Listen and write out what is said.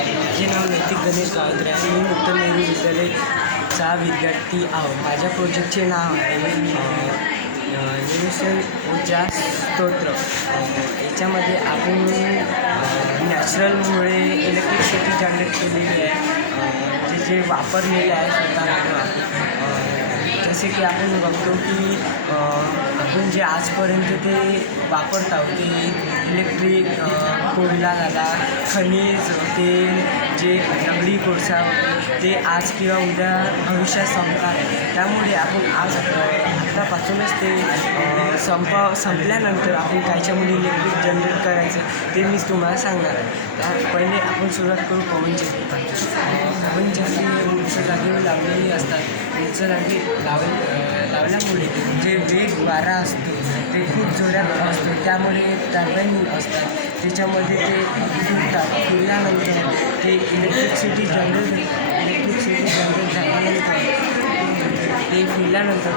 माझे नाव नैतिक गणेश गावत्रे आणि मी मुक्त नेहरू विद्यालयाचा विद्यार्थी आहोत. माझ्या प्रोजेक्टचे नाव आहे युनिव्हर्सल ऊर्जा स्तोत्र. याच्यामध्ये आपण नॅचरलमुळे इलेक्ट्रिसिटी जनरेट केलेली आहे, जे वापरलेले आहे स्वतः. जसे की आपण बघतो की आपण जे आजपर्यंत ते वापरत आहोत ते इलेक्ट्रिक कोयला झाला, खनिज तेल, जे दगडी कोळसा ते आज किंवा उद्या भविष्यात संपणार आहे. त्यामुळे आपण आत्तापासूनच ते संपल्यानंतर आपण कायच्यामुळे इलेक्ट्रिक जनरेट करायचं ते मी तुम्हाला सांगणार आहे. त्या पहिले आपण सुरुवात करू पवन चक्की. पवन चक्की उंच जागेवर लावलेली असतात. उंच जागी लावल्यामुळे जे वेग वारा असतो ते खूप जोरात असतो, त्यामुळे टर्बाईन असतात त्याच्यामध्ये ते फिरल्यानंतर ते इलेक्ट्रिसिटी जनरेट झाल्यानंतर ते फिरल्यानंतर